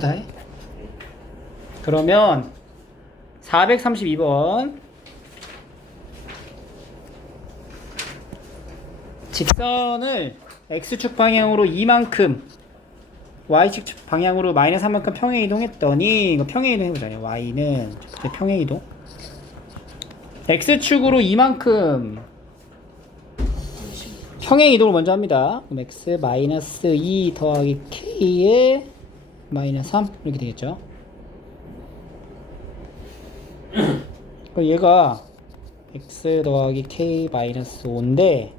다 해? 그러면 432번 직선을 x축 방향으로 2만큼 y축 방향으로 마이너스 3만큼 평행 이동했더니 이거 평행 이동 해보자. y는 평행 이동 x축으로 2만큼 평행 이동을 먼저 합니다. 그럼 x 마이너스 2 더하기 k에 마이너스 3 이렇게 되겠죠. 그럼 얘가 x 더하기 k 마이너스 5인데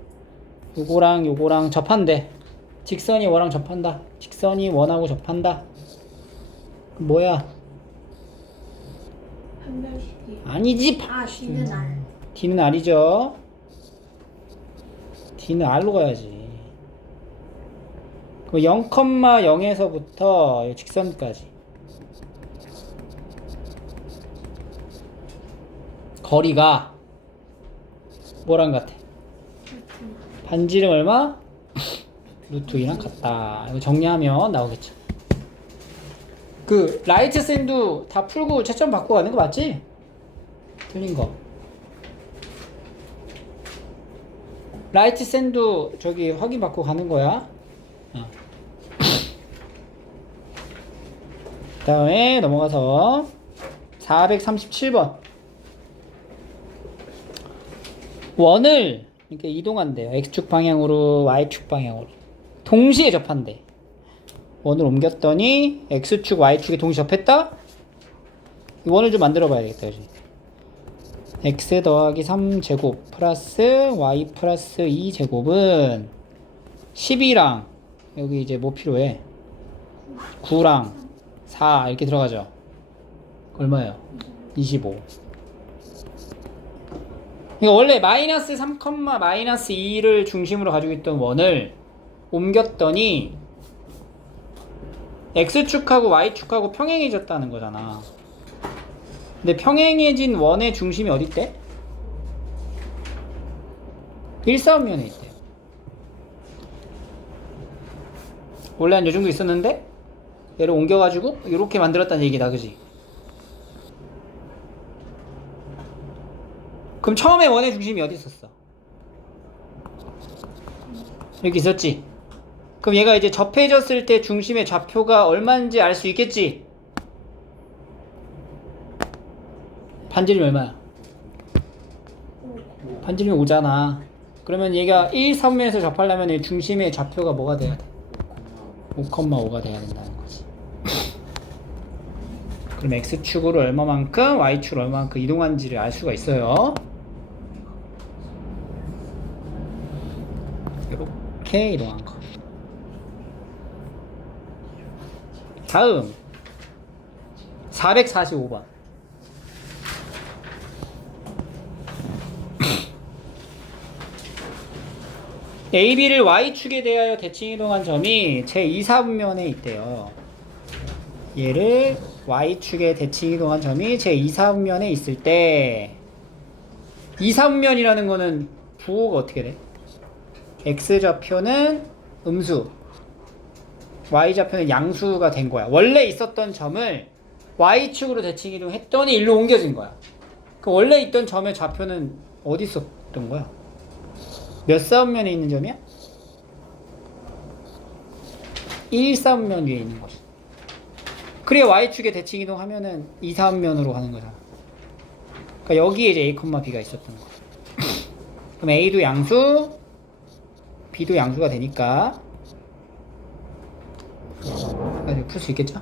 요거랑 요거랑 접한대. 직선이 뭐랑 접한다. 직선이 원하고 접한다. 그럼 뭐야? 아니지. D는 R. D는 R이죠. D는 R로 가야지. 그럼 0,0에서부터 직선까지 거리가 뭐랑 같아? 반지름 얼마? 루트 2랑 같다. 이거 정리하면 나오겠죠. 그 라이트 쌤도 다 풀고 채점 받고 가는 거 맞지? 틀린 거. 라이트 쌤도 저기 확인 받고 가는 거야. 그 다음에 넘어가서 437번 원을 이렇게 이동한대요. x축 방향으로 y축 방향으로 동시에 접한대. 원을 옮겼더니 x축 y축에 동시에 접했다. 이 원을 좀 만들어 봐야 되겠다. 그치? x 더하기 3제곱 플러스 y 플러스 2제곱은 12랑 여기 이제 뭐 필요해? 9랑 4 이렇게 들어가죠. 얼마예요? 25. 그러니까 원래 마이너스 3, 마이너스 2를 중심으로 가지고 있던 원을 옮겼더니 x축하고 y축하고 평행해졌다는 거잖아. 근데 평행해진 원의 중심이 어디 있대? 1사분면에 있대. 원래 한 요 정도 있었는데 얘를 옮겨가지고 이렇게 만들었다는 얘기다. 그지? 그럼 처음에 원의 중심이 어디 있었어? 여기 있었지? 그럼 얘가 이제 접해졌을 때 중심의 좌표가 얼마인지 알 수 있겠지? 반지름이 얼마야? 반지름이 5잖아. 그러면 얘가 1사분면에서 접하려면 이 중심의 좌표가 뭐가 돼야 돼? 5,5가 돼야 된다는 거지. 그럼 x축으로 얼마만큼 y축으로 얼마만큼 이동한지를 알 수가 있어요. 이렇게 이동한 거. 다음 445번 AB를 y축에 대하여 대칭 이동한 점이 제2사분면에 있대요. 얘를 y축에 대칭 이동한 점이 제2사분면에 있을 때 2사분면이라는 거는 부호가 어떻게 돼? x좌표는 음수, y좌표는 양수가 된 거야. 원래 있었던 점을 y축으로 대칭 이동했더니 일로 옮겨진 거야. 그 원래 있던 점의 좌표는 어디 있었던 거야? 몇 사분면에 있는 점이야? 1사분면 위에 있는 거지. 그래야 y축에 대칭 이동하면은 2사분면으로 가는 거잖아. 그러니까 여기에 이제 a, b가 있었던 거. 그럼 a도 양수, b도 양수가 되니까 풀 수 있겠죠?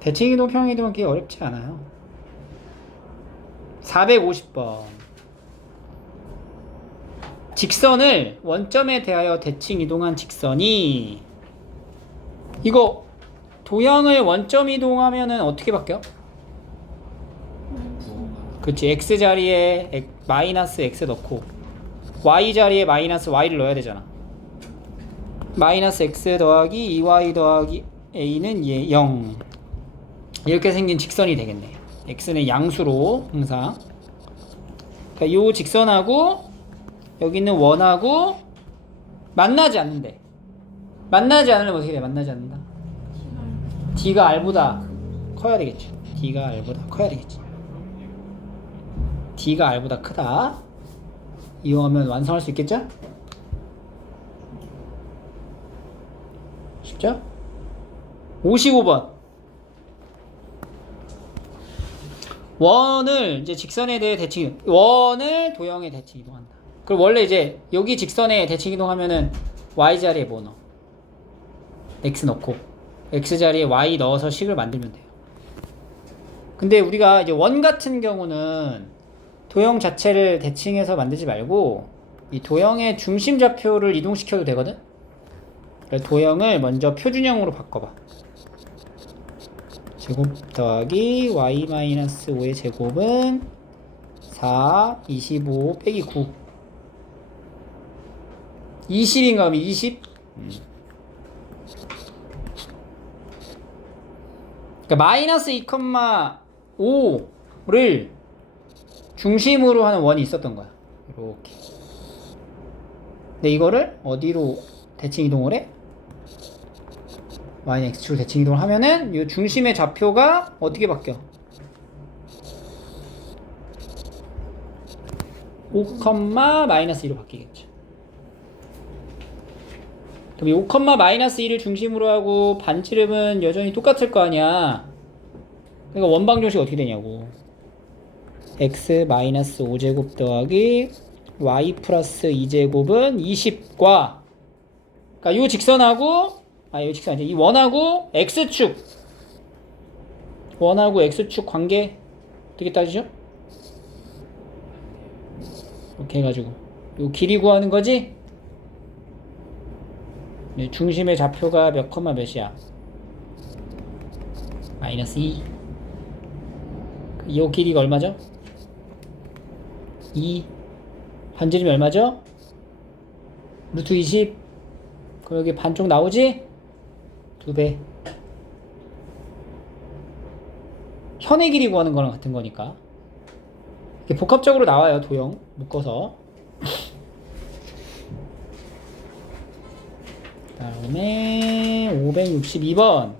대칭 이동, 평행 이동은 그렇게 어렵지 않아요. 450번 직선을 원점에 대하여 대칭 이동한 직선이 이거 도형을 원점 이동하면은 어떻게 바뀌어? 그치, x 자리에 마이너스 x 넣고 y 자리에 마이너스 y를 넣어야 되잖아. 마이너스 x 더하기 2y 더하기 a는 0 이렇게 생긴 직선이 되겠네. x는 양수로 항상. 그러니까 요 직선하고 여기 있는 원하고 만나지 않는데 만나지 않으면 어떻게 돼? 만나지 않는다. D가 R보다 커야 되겠지. D가 R보다 커야 되겠지. D가 R보다 크다. 이용하면 완성할 수 있겠죠? 쉽죠? 55번. 원을 이제 직선에 대해 대칭, 원을 도형에 대칭 이동한다. 그럼 원래 이제 여기 직선에 대칭 이동하면은 y 자리에 뭐 넣어? x 넣고 x 자리에 y 넣어서 식을 만들면 돼요. 근데 우리가 이제 원 같은 경우는 도형 자체를 대칭해서 만들지 말고 이 도형의 중심 좌표를 이동시켜도 되거든? 그래서 도형을 먼저 표준형으로 바꿔봐. 제곱 더하기 y-5의 제곱은 4, 25 빼기 9 20인가 하면 20? 그러니까 마이너스 2,5를 중심으로 하는 원이 있었던 거야. 이렇게. 근데 이거를 어디로 대칭 이동을 해? y는 x축으로 대칭 이동을 하면은 이 중심의 좌표가 어떻게 바뀌어? 5, -2로 바뀌겠죠. 그럼 이 5, -2를 중심으로 하고 반지름은 여전히 똑같을 거 아니야. 그러니까 원방 정식 어떻게 되냐고. x 마이너스 5제곱 더하기 y 플러스 2제곱은 20과, 그러니까 이 직선하고, 이 직선 아니지, 이 원하고 x축, 원하고 x축 관계 어떻게 따지죠? 이렇게 해가지고 이 길이 구하는 거지. 중심의 좌표가 몇 컴마 몇이야? 마이너스 2. 이 길이가 얼마죠? 2. 반지름이 얼마죠? 루트 20. 그럼 여기 반쪽 나오지? 2배. 현의 길이 구하는 거랑 같은 거니까. 이게 복합적으로 나와요, 도형 묶어서. 다음에 562번.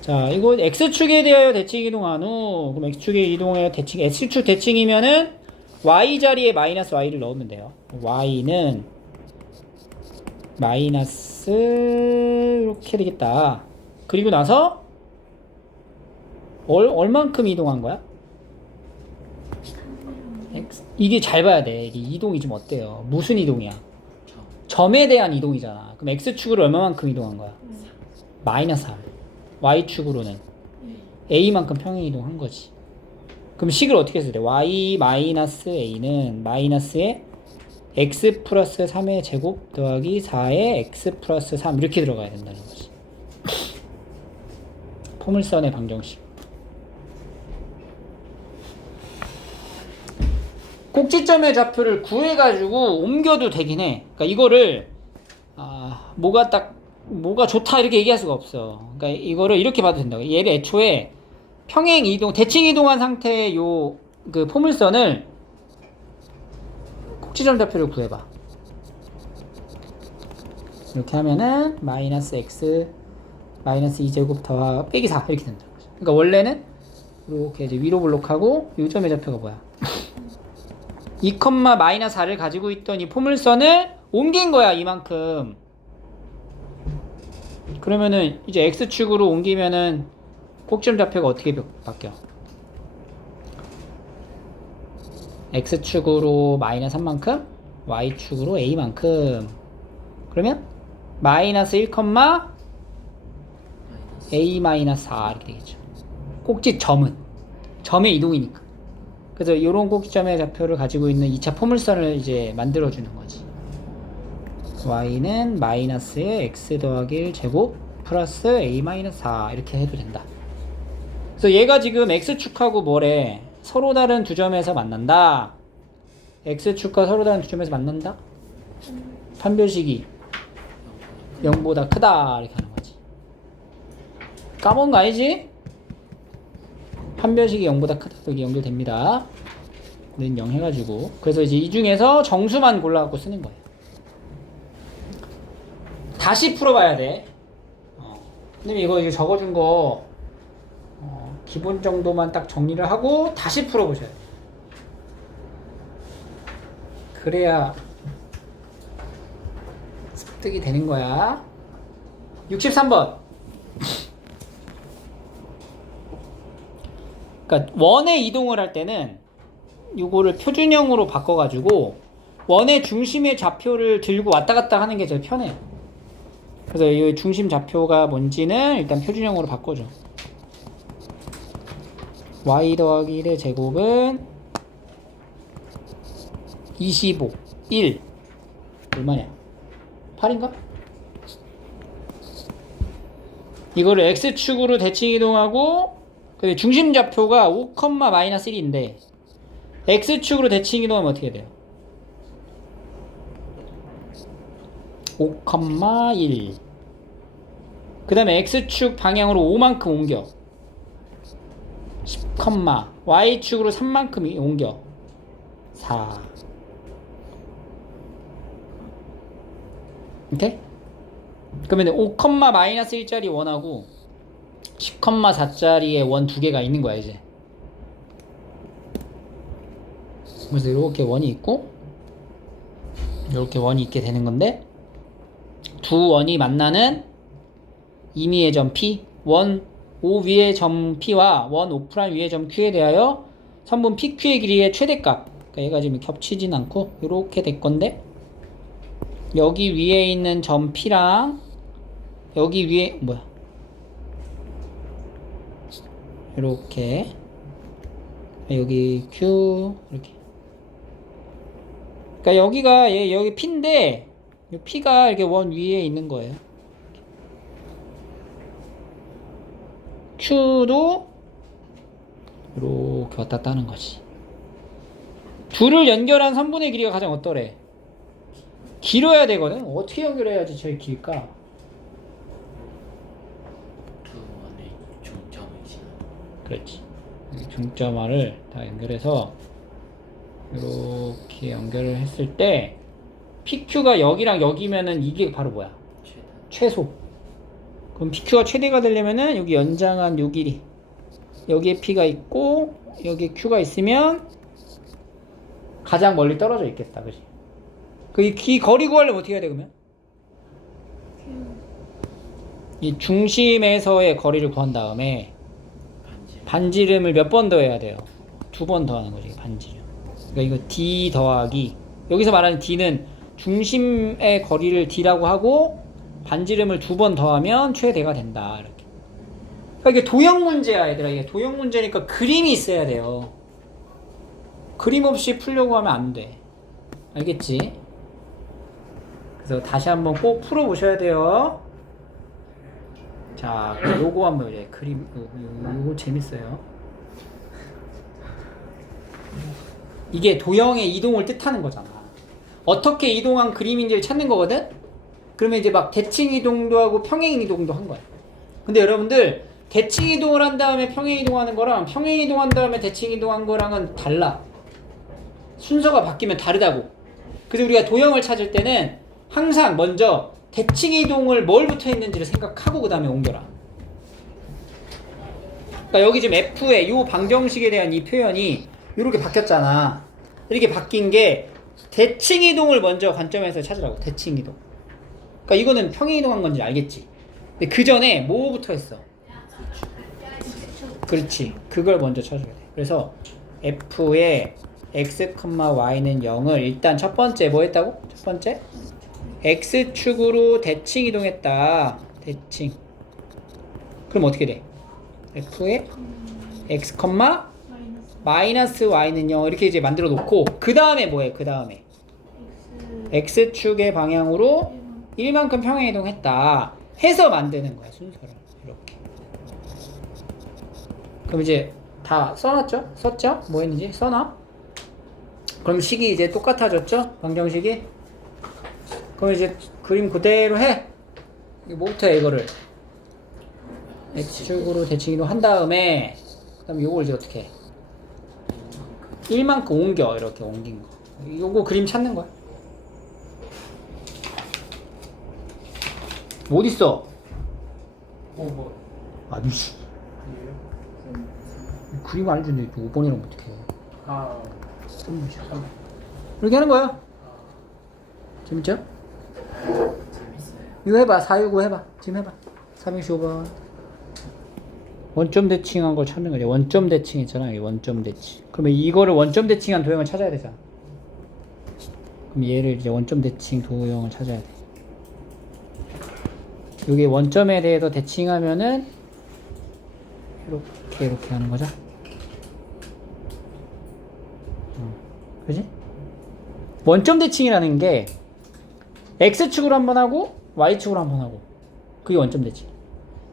자, 이거 x축에 대하여 대칭 이동한 후, 그럼 x축에 이동하여 대칭, x축 대칭이면은 y 자리에 마이너스 y를 넣으면 돼요. y는 마이너스 이렇게 되겠다. 그리고 나서 얼만큼 이동한 거야? x. 이게 잘 봐야 돼. 이 이동이 좀 어때요? 무슨 이동이야? 점에 대한 이동이잖아. 그럼 x축으로 얼마만큼 이동한 거야? 마이너스 3. y축으로는 a만큼 평행 이동한 거지. 그럼 식을 어떻게 써야 돼? y 마이너스 a는 마이너스에 x 플러스 3의 제곱 더하기 4의 x 플러스 3 이렇게 들어가야 된다는 거지. 포물선의 방정식. 꼭지점의 좌표를 구해가지고 옮겨도 되긴 해. 그러니까 이거를 뭐가 좋다 이렇게 얘기할 수가 없어. 그러니까 이거를 이렇게 봐도 된다고. 얘를 애초에 평행 이동, 대칭 이동한 상태의 그 포물선을 꼭지점 좌표를 구해봐. 이렇게 하면은 마이너스 x 마이너스 2제곱 더하 빼기 4 이렇게 된다는 거죠. 그러니까 원래는 이렇게 이제 위로 블록하고 요 점의 좌표가 뭐야? 2, 마이너스 4를 가지고 있던 이 포물선을 옮긴 거야, 이만큼. 그러면은 이제 x축으로 옮기면은 꼭지점 좌표가 어떻게 바뀌어? x축으로 마이너스 3만큼, y축으로 a만큼. 그러면 마이너스 1, a 마이너스 4 이렇게 되겠죠. 꼭지점은 점의 이동이니까. 그래서 이런 꼭지점의 좌표를 가지고 있는 2차 포물선을 이제 만들어주는 거지. y는 마이너스에 x 더하기 1 제곱 플러스 a 마이너스 4 이렇게 해도 된다. 그래서 얘가 지금 x축하고 뭐래? 서로 다른 두 점에서 만난다. x축과 서로 다른 두 점에서 만난다? 판별식이 0보다 크다 이렇게 하는 거지. 까먹은 거 아니지? 판별식이 0보다 크다. 여기 연결됩니다. 는 0 해가지고 그래서 이제 이 중에서 정수만 골라갖고 쓰는 거예요. 다시 풀어봐야 돼. 근데 이거 적어준 거 기본 정도만 딱 정리를 하고 다시 풀어보셔야 돼. 그래야 습득이 되는 거야. 63번. 그러니까 원에 이동을 할 때는 이거를 표준형으로 바꿔가지고 원의 중심의 좌표를 들고 왔다 갔다 하는 게 제일 편해요. 그래서 이 중심 좌표가 뭔지는 일단 표준형으로 바꿔줘. y 더하기 1의 제곱은 25, 1 얼마냐? 8인가? 이거를 x축으로 대칭 이동하고 중심 좌표가 5, 마이너스 1인데 x축으로 대칭 이동하면 어떻게 돼요? 5, 1. 그 다음에 x축 방향으로 5만큼 옮겨 10, y축으로 3만큼 옮겨 4. 오케이? 그러면 5, 마이너스 1짜리 원하고 10, 4짜리의 원 두 개가 있는 거야 이제. 그래서 이렇게 원이 있고 이렇게 원이 있게 되는 건데 두 원이 만나는 임의의 점 P, 원 O 위의 점 P와 원 O' 위의 점 Q에 대하여 선분 PQ의 길이의 최대값. 그러니까 얘가 지금 겹치진 않고 이렇게 될 건데 여기 위에 있는 점 P랑 여기 위에 이렇게 여기 Q 이렇게. 그러니까 여기가 여기 P인데 P가 이렇게 원 위에 있는 거예요. Q도 이렇게 왔다 갔다 하는 거지. 둘을 연결한 선분의 길이가 가장 어떠래? 길어야 되거든. 어떻게 연결해야지 제일 길까? 두 원의 중점을 그렇지. 중점화를 다 연결해서 이렇게 연결을 했을 때 PQ가 여기랑 여기면은 이게 바로 뭐야? 최소. 그럼 PQ가 최대가 되려면은 여기 연장한 요 길이 여기에 P가 있고 여기에 Q가 있으면 가장 멀리 떨어져 있겠다, 그지? 이 거리 구하려면 어떻게 해야 돼 그러면? 이 중심에서의 거리를 구한 다음에 반지름을 몇 번 더 해야 돼요? 2번 더 하는 거지, 반지름. 그러니까 이거 D 더하기 여기서 말하는 D는 중심의 거리를 D라고 하고 반지름을 2번 더하면 최대가 된다. 이렇게. 그러니까 이게 도형 문제야, 얘들아. 이게 도형 문제니까 그림이 있어야 돼요. 그림 없이 풀려고 하면 안 돼. 알겠지? 그래서 다시 한번 꼭 풀어보셔야 돼요. 자, 요거 한번 이제 그림, 요거 재밌어요. 이게 도형의 이동을 뜻하는 거잖아. 어떻게 이동한 그림인지를 찾는 거거든? 그러면 이제 막 대칭 이동도 하고 평행 이동도 한 거야. 근데 여러분들 대칭 이동을 한 다음에 평행 이동하는 거랑 평행 이동한 다음에 대칭 이동한 거랑은 달라. 순서가 바뀌면 다르다고. 그래서 우리가 도형을 찾을 때는 항상 먼저 대칭 이동을 뭘 붙어 있는지를 생각하고 그 다음에 옮겨라. 그러니까 여기 지금 F의 이 방정식에 대한 이 표현이 이렇게 바뀌었잖아. 이렇게 바뀐 게 대칭 이동을 먼저 관점에서 찾으라고. 대칭 이동. 그러니까 이거는 평행 이동한 건지 알겠지. 근데 그 전에 뭐 붙어 있어? 그렇지. 그걸 먼저 찾아야 돼. 그래서 F의 x, y는 0을 일단 첫 번째 뭐 했다고? 첫 번째 x축으로 대칭 이동했다. 대칭. 그럼 어떻게 돼? F의 x, 마이너스 y는 0 이렇게 이제 만들어 놓고 그 다음에 뭐해? 그 다음에 x축의 방향으로 1만큼 평행 이동했다 해서 만드는 거야, 순서를. 이렇게. 그럼 이제 다 써놨죠? 썼죠? 뭐 했는지 써놔. 그럼 식이 이제 똑같아졌죠? 방정식이. 그럼 이제 그림 그대로 해. 이거 뭐부터 해, 이거를? x축으로 대칭 이동 한 다음에 그 다음에 요걸 이제 어떻게 해? 1만큼 옮겨. 이렇게 옮긴 거. 요거 그림 찾는 거야. 뭐 어딨어? 뭐 아 미씨. 아니에요? 그림 알려주는데 5번이라고 어떡해. 아 이렇게 하는 거야. 재밌죠? 재밌어요. 이거 해봐. 465 해봐. 지금 해봐. 365번. 원점 대칭한 걸 찾는 거지. 원점 대칭 있잖아. 이 원점 대칭. 그러면 이거를 원점 대칭한 도형을 찾아야 되잖아. 그럼 얘를 이제 원점 대칭 도형을 찾아야 돼. 이게 원점에 대해서 대칭하면은 이렇게 하는 거죠. 그지? 원점 대칭이라는 게 x축으로 한번 하고 y축으로 한번 하고 그게 원점 대칭.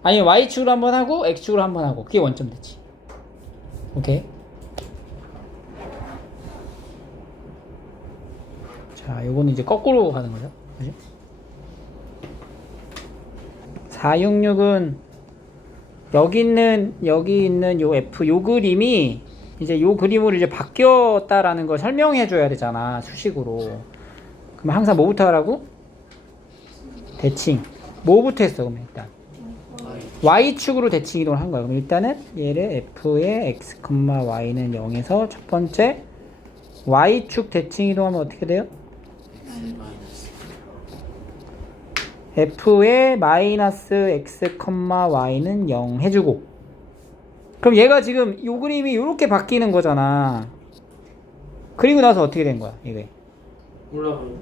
아니면 y축으로 한번 하고 x축으로 한번 하고 그게 원점 대칭. 오케이. 자, 요거는 이제 거꾸로 가는 거죠. 그지? 466은 여기 있는 요 f 요 그림이 이제 요 그림으로 이제 바뀌었다라는 걸 설명해 줘야 되잖아. 수식으로. 그럼 항상 뭐부터 하라고? 대칭. 뭐부터 했어? 그러면 일단 y축으로 대칭 이동을 한 거야. 그럼 일단은 얘를 f의 x, y는 0에서 첫 번째 y축 대칭 이동하면 어떻게 돼요? X 마이너스 f의 마이너스 x, y는 0 해주고 그럼 얘가 지금 요 그림이 이렇게 바뀌는 거잖아. 그리고 나서 어떻게 된 거야? 이게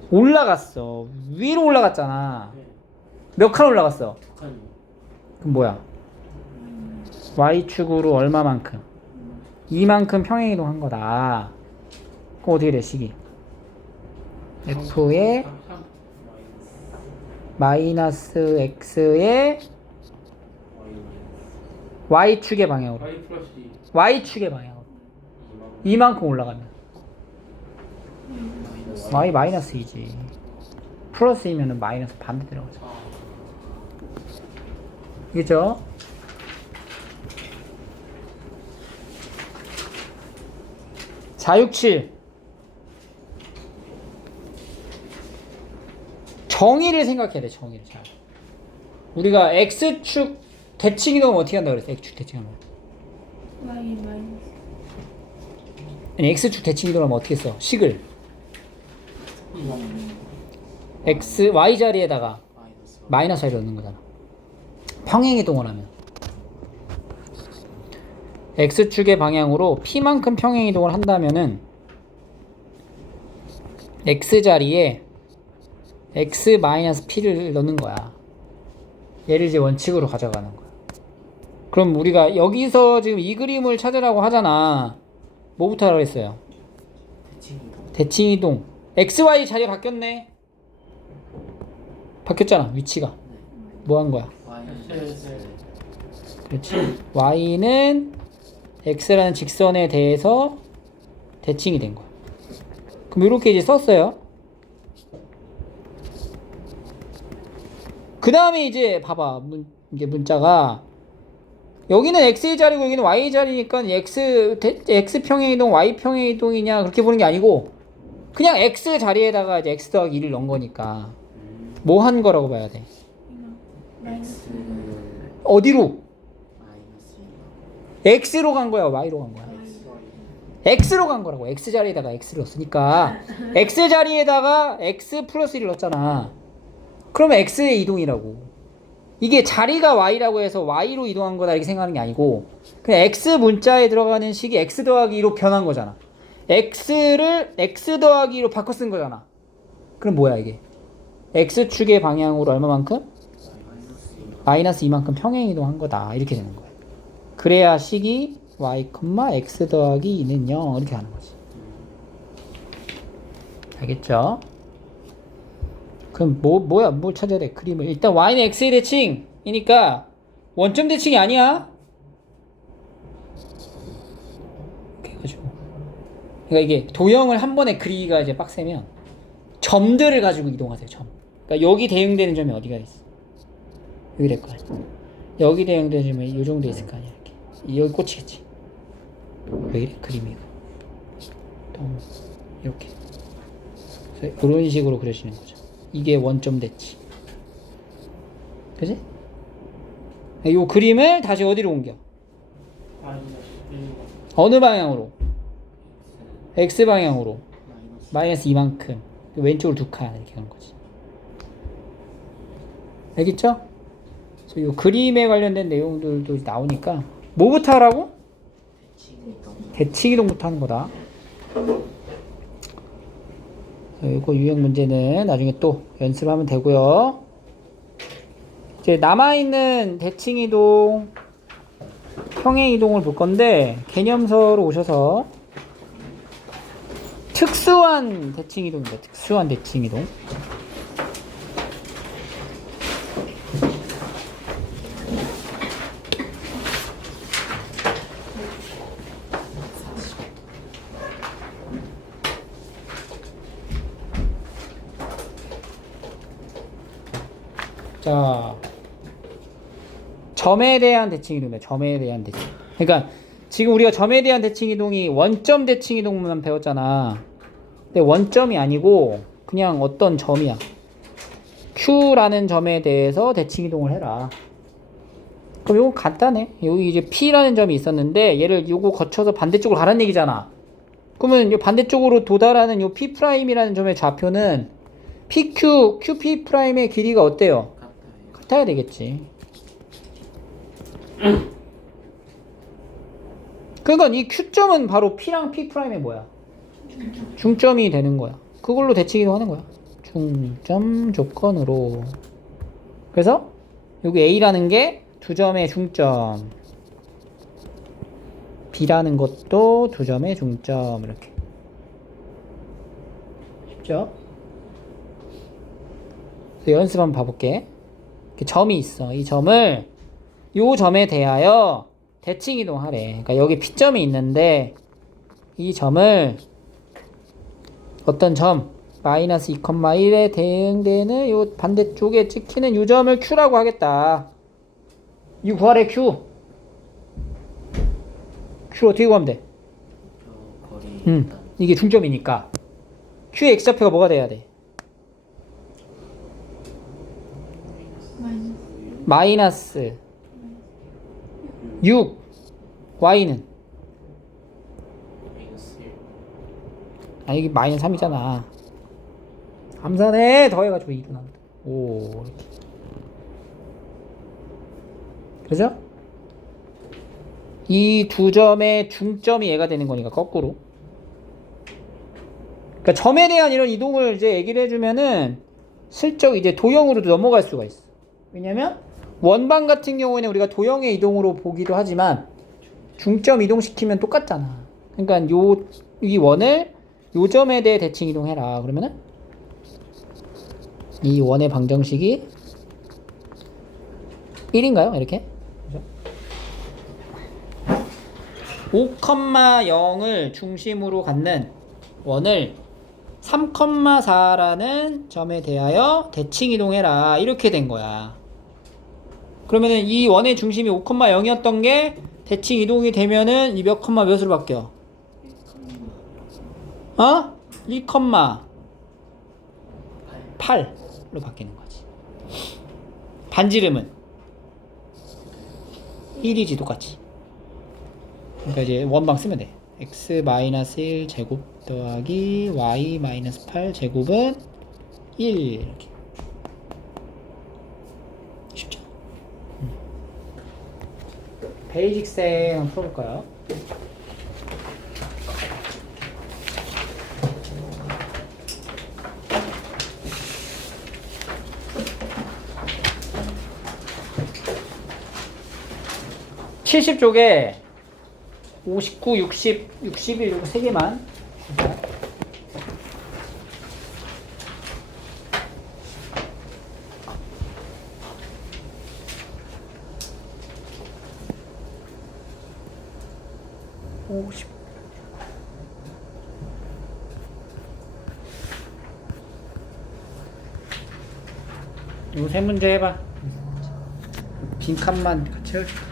올라갔어. 위로 올라갔잖아. 네. 몇 칸 올라갔어? 북한이 그럼 뭐야? y축으로 얼마만큼? 이만큼 평행이동한 거다. 그럼 어떻게 돼? 식이 f의 마이너스 x의 y축의 방향으로 Y 플러스 y축의 방향으로 이만큼 올라가면 y 마이너스 2지. 플러스이면은 마이너스 반대로 가죠. 그죠? (467) 정의를 생각해야 돼. 정의를 잘. 우리가 x축 대칭 이동은 어떻게 한다 그랬어? x축 대칭하면 Y 마이너스 아니 x축 대칭 이동하면 어떻게 써? 식을 x y 자리에다가 마이너스 y를 넣는 거잖아. 평행 이동을 하면 x축의 방향으로 p만큼 평행 이동을 한다면은 x 자리에 x 마이너스 p를 넣는 거야. 얘를 이제 원칙으로 가져가는 거야. 그럼 우리가 여기서 지금 이 그림을 찾으라고 하잖아. 뭐부터 하라고 했어요? 대칭 이동. xy 자리 바뀌었네. 바뀌었잖아. 위치가. 뭐 한 거야? 그렇지. y는 x라는 직선에 대해서 대칭이 된 거야. 그럼 이렇게 이제 썼어요. 그 다음에 이제 봐봐. 이게 문자가 여기는 x의 자리고 여기는 y 자리니까 x 평행 이동, y 평행 이동이냐 그렇게 보는 게 아니고 그냥 x 자리에다가 이제 x 더하기 1을 넣은 거니까 뭐 한 거라고 봐야 돼? 마이너스 어디로? 마이너스 x로 간 거야, y로 간 거야? x로 간 거라고. x 자리에다가 x를 넣었으니까 x 자리에다가 x 플러스 1을 넣었잖아. 그러면 x의 이동이라고. 이게 자리가 y라고 해서 y로 이동한 거다 이렇게 생각하는 게 아니고 그냥 x 문자에 들어가는 식이 x 더하기 2로 변한 거잖아. x를 x 더하기 2로 바꿔 쓴 거잖아. 그럼 뭐야 이게? x축의 방향으로 얼마만큼? 마이너스 2만큼 평행 이동한 거다 이렇게 되는 거야. 그래야 식이 y, x 더하기 2는 0 이렇게 하는 거지. 알겠죠? 그럼 뭘 찾아야 돼? 그림을. 일단 y는 x의 대칭이니까 원점 대칭이 아니야. 이렇게 해가지고. 그러니까 이게 도형을 한 번에 그리기가 이제 빡세면 점들을 가지고 이동하세요. 점. 그러니까 여기 대응되는 점이 어디가 있어? 여기 될 거야. 여기 대응되는 점이 이 정도 있을 거 아니야. 이렇게. 여기 꽂히겠지. 왜 이래? 그림이. 이렇게. 그래서 이런 식으로 그려지는 거죠. 이게 원점 대칭. 그지? 이 그림을 다시 어디로 옮겨? 마이너스 1번. 어느 방향으로? X X 방향으로. 마이너스 마이너스 이만큼. 왼쪽으로 두 칸 이렇게 가는 거지. 알겠죠? 그래서 이 그림에 관련된 내용들도 나오니까 뭐부터 하라고? 대칭이동. 대칭이동부터 하는 거다. 이거 유형 문제는 나중에 또 연습하면 되고요. 이제 남아있는 대칭이동, 평행이동을 볼 건데 개념서로 오셔서 특수한 대칭이동입니다. 특수한 대칭이동. 자, 점에 대한 대칭이동이에요. 점에 대한 대칭. 그러니까 지금 우리가 점에 대한 대칭이동이 원점 대칭이동만 배웠잖아. 근데 원점이 아니고 그냥 어떤 점이야. Q라는 점에 대해서 대칭이동을 해라. 그럼 이거 간단해. 여기 이제 P라는 점이 있었는데 얘를 요거 거쳐서 반대쪽으로 가라는 얘기잖아. 그러면 이 반대쪽으로 도달하는 요 P'이라는 점의 좌표는 PQ, QP'의 길이가 어때요? 같아요. 같아야 되겠지. 그러니까 이 Q점은 바로 P랑 P'의 뭐야? 중점이 되는 거야. 그걸로 대칭이동 하는 거야. 중점 조건으로. 그래서 여기 A라는 게 두 점의 중점, B라는 것도 두 점의 중점. 이렇게 쉽죠? 그래서 연습 한번 봐볼게. 이렇게 점이 있어. 이 점을 요 점에 대하여 대칭 이동하래. 그러니까 여기 P점이 있는데 이 점을 어떤 점 마이너스 2,1에 대응되는 요 반대쪽에 찍히는 요 점을 Q라고 하겠다. 이 구하래. Q를 어떻게 구하면 돼? 저 거리 일단 이게 중점이니까 Q의 X좌표가 뭐가 돼야 돼? 마이너스 마이너스 6 Y는 마이너스 1. 아 여기 마이너스 3이잖아. 암산해 더해가지고 2로 나온다. 오 이렇게. 그죠? 이 두 점의 중점이 얘가 되는 거니까 거꾸로. 그러니까 점에 대한 이런 이동을 이제 얘기를 해주면은 슬쩍 이제 도형으로도 넘어갈 수가 있어. 왜냐면 원방 같은 경우에는 우리가 도형의 이동으로 보기도 하지만 중점 이동시키면 똑같잖아. 그러니까 이 원을 요 점에 대해 대칭 이동해라. 그러면은 이 원의 방정식이 1인가요? 이렇게? 5,0을 중심으로 갖는 원을 3,4라는 점에 대하여 대칭 이동해라. 이렇게 된 거야. 그러면은 이 원의 중심이 5,0이었던 게 대칭 이동이 되면은 이 몇 컴마 몇으로 바뀌어? 1,8로 바뀌는 거지. 반지름은 1이지 똑같이. 그러니까 이제 원방 쓰면 돼. x-1 제곱 더하기 y-8 제곱은 1 이렇게. 쉽죠? 베이직생 한번 풀어볼까요? (70쪽에) 59, 60, 61 요거 3개만 주자. 요 세 문제 해봐. 빈칸만 같이 해줄게.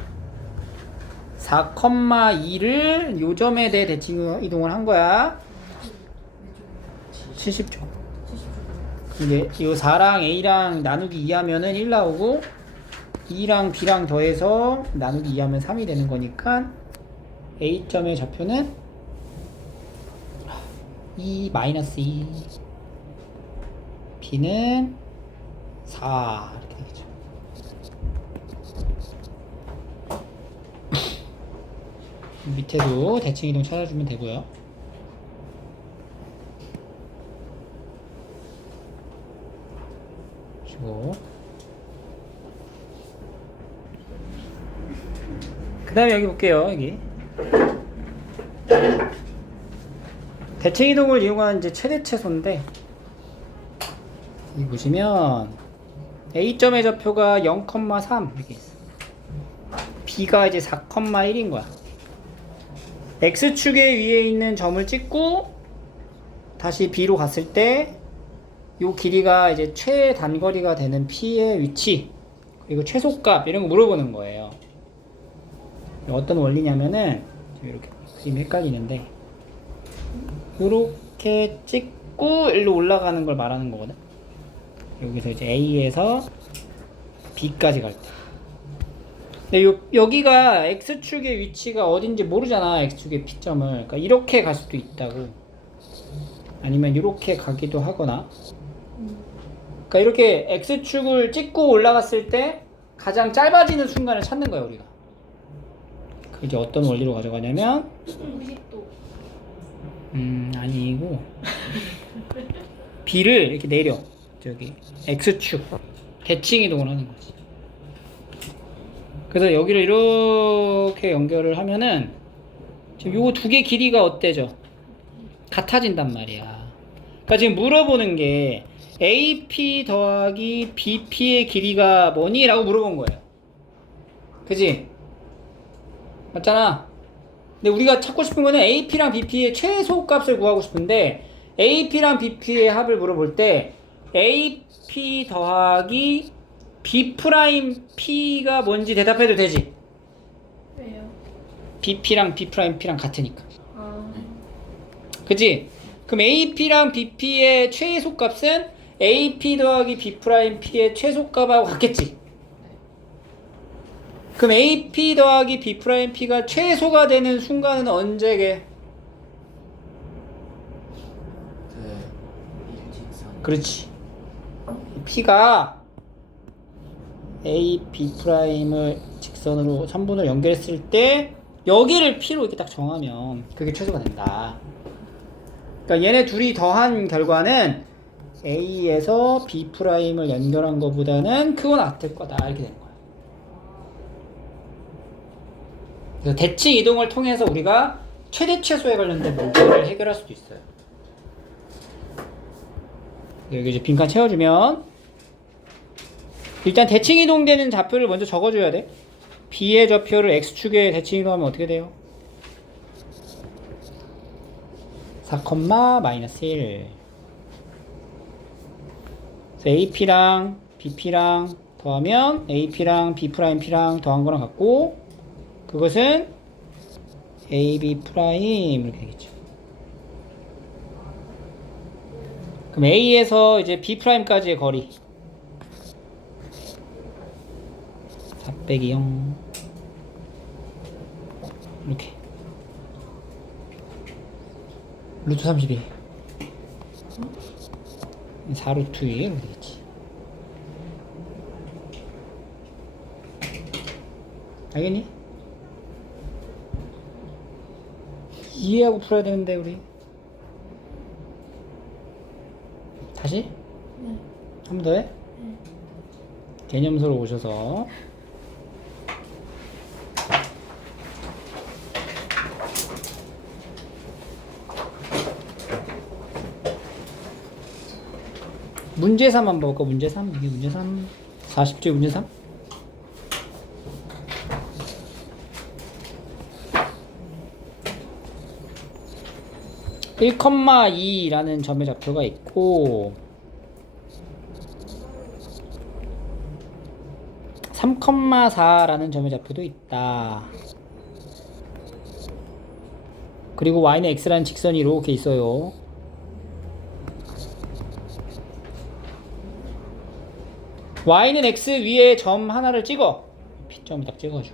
4,2를 요 점에 대해 대칭 이동을 한 거야. 70죠. 이게 이 4랑 A랑 나누기 2하면은 1 나오고 2랑 B랑 더해서 나누기 2하면 3이 되는 거니까 A점의 좌표는 2 마이너스 2, B는 4 이렇게 되겠죠. 밑에도 대칭 이동 찾아주면 되고요. 그 다음에 여기 볼게요. 여기 대칭 이동을 이용한 이제 최대 최소인데, 여기 보시면 A점의 좌표가 0,3 이렇게 있어. B가 이제 4,1인 거야. X축의 위에 있는 점을 찍고 다시 B로 갔을 때 요 길이가 이제 최단거리가 되는 P의 위치, 그리고 최소값 이런 거 물어보는 거예요. 어떤 원리냐면은 이렇게 그림이 헷갈리는데, 이렇게 찍고 일로 올라가는 걸 말하는 거거든. 여기서 이제 A에서 B까지 갈 때. 근데 여기가 X축의 위치가 어딘지 모르잖아. X축의 P점을. 그러니까 이렇게 갈 수도 있다고. 아니면 이렇게 가기도 하거나. 그러니까 이렇게 X축을 찍고 올라갔을 때 가장 짧아지는 순간을 찾는 거야, 우리가. 그 이제 어떤 원리로 가져가냐면 90도. 아니고 B를 이렇게 내려. 저기 X축 대칭 이동을 하는 거지. 그래서 여기를 이렇게 연결을 하면은 지금 요거 두 개 길이가 어때죠? 같아진단 말이야. 그러니까 지금 물어보는 게 AP 더하기 BP의 길이가 뭐니? 라고 물어본 거예요. 그지? 맞잖아. 근데 우리가 찾고 싶은 거는 AP랑 BP의 최소 값을 구하고 싶은데, AP랑 BP의 합을 물어볼 때 AP 더하기 B'P가 뭔지 대답해도 되지? 왜요? BP랑 B'P랑 같으니까. 아. 그치? 그럼 AP랑 BP의 최소값은 AP 더하기 B'P의 최소값하고 같겠지? 그럼 AP 더하기 B'P가 최소가 되는 순간은 언제게? 일직선. 그렇지. P가 A, B'을 직선으로 3분으로 연결했을 때 여기를 P로 이렇게 딱 정하면 그게 최소가 된다. 그러니까 얘네 둘이 더한 결과는 A에서 B'을 연결한 것보다는 크고 같을 거다. 이렇게 되는 거야. 그래서 대칭 이동을 통해서 우리가 최대 최소에 관련된 문제를 해결할 수도 있어요. 여기 이제 빈칸 채워주면 일단 대칭 이동되는 좌표를 먼저 적어줘야 돼. B의 좌표를 X축에 대칭 이동하면 어떻게 돼요? 4, 마이너스 1. 그래서 AP랑 BP랑 더하면 AP랑 B'P랑 더한 거랑 같고, 그것은 AB' 이렇게 되겠죠. 그럼 A에서 이제 B'까지의 거리 4 빼기 0 이렇게 루트 32 4루트 2 이렇게 되겠지. 알겠니? 이해하고 풀어야 되는데 우리 다시? 네. 한 번 더 해? 네. 개념서로 오셔서 문제 3 한번 볼까? 문제 3 이게 문제 3 40조 문제 3 1,2라는 점의 좌표가 있고 3,4라는 점의 좌표도 있다. 그리고 y는 x라는 직선이 이렇게 있어요. y는 x 위에 점 하나를 찍어. p점을 딱 찍어줘.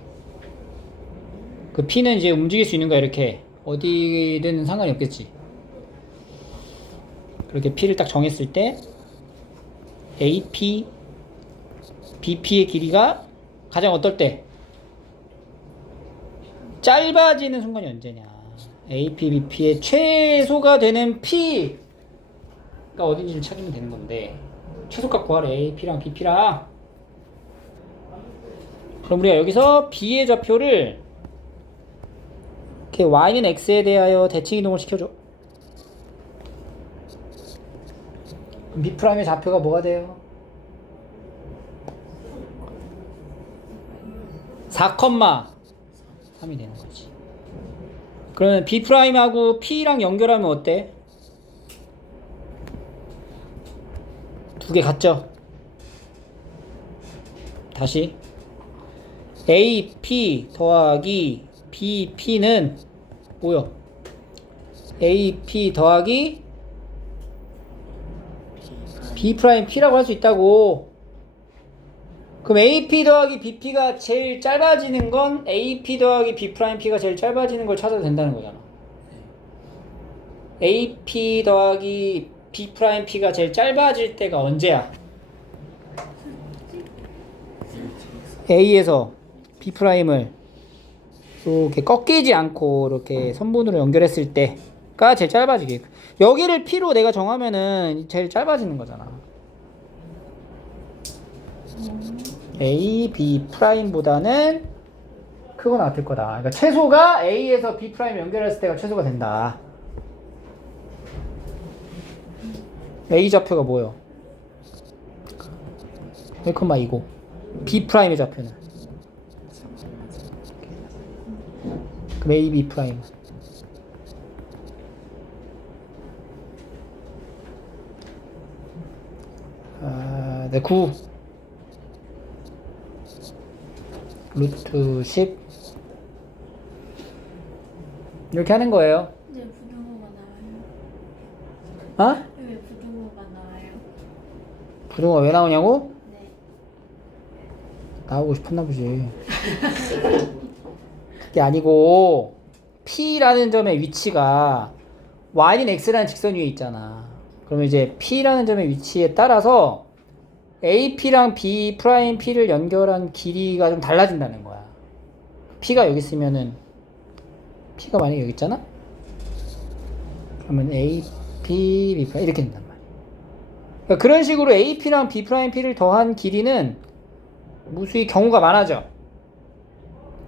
그 p는 이제 움직일 수 있는 거야. 이렇게 어디든 상관이 없겠지. 그렇게 p를 딱 정했을 때 AP, BP의 길이가 가장 어떨 때? 짧아지는 순간이 언제냐? AP, BP의 최소가 되는 P가 어딘지를 찾으면 되는 건데 최소값 구하래. AP랑 BP랑. 그럼 우리가 여기서 B의 좌표를 이렇게 Y는 X에 대하여 대칭 이동을 시켜줘. 그럼 B'의 좌표가 뭐가 돼요? 4,3이 되는 거지. 그러면 B'하고 P랑 연결하면 어때? 두 개 같죠? 다시 AP 더하기 BP는 뭐요? AP 더하기 B'P라고 할 수 있다고. 그럼 AP 더하기 BP가 제일 짧아지는 건 AP 더하기 B'P가 제일 짧아지는 걸 찾아도 된다는 거잖아. AP 더하기 B'P가 제일 짧아질 때가 언제야? A에서 B'을 이렇게 꺾이지 않고 이렇게 선분으로 연결했을 때가 제일 짧아지게. 여기를 P로 내가 정하면은 제일 짧아지는 거잖아. A, B'보다는 크거나 같을 거다. 그러니까 최소가 A에서 B' 연결했을 때가 최소가 된다. A 좌표가 뭐예요? 1,2고 B'의 좌표는 그럼 A, B'. 네, 9 루트 10 이렇게 하는 거예요. 네, 부등호가 나와요. 어? 왜 부등호가 나와요? 부등호가 왜 나오냐고? 네. 나오고 싶었나 보지. 그게 아니고 P라는 점의 위치가 Y는 X라는 직선 위에 있잖아. 그러면 이제 P라는 점의 위치에 따라서 AP랑 B'P를 연결한 길이가 좀 달라진다는 거야. P가 여기 있으면은 P가 만약에 여기 있잖아? 그러면 AP, B' 이렇게 된단 말이야. 그러니까 그런 식으로 AP랑 B'P를 더한 길이는 무수히 경우가 많아져.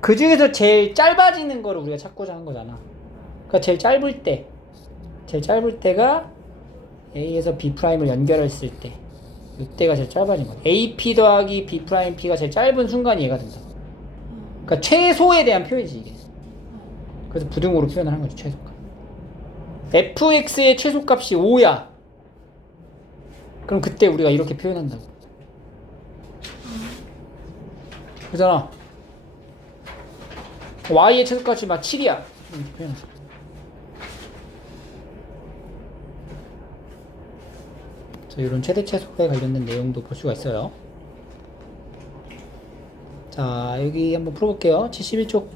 그 중에서 제일 짧아지는 거를 우리가 찾고자 한 거잖아. 그러니까 제일 짧을 때가 A에서 B'을 연결했을 때, 이때가 제일 짧아진 거야. AP 더하기 B'P가 제일 짧은 순간이 얘가 된다. 그러니까 최소에 대한 표현이지 이게. 그래서 부등호로 표현을 한 거죠. 최소값. fx의 최소값이 5야. 그럼 그때 우리가 이렇게 표현한다고. 그잖아. y의 최소값이 막 7이야. 이렇게 표현하자. 이런 최대 최소에 관련된 내용도 볼 수가 있어요. 자, 여기 한번 풀어볼게요. 71쪽.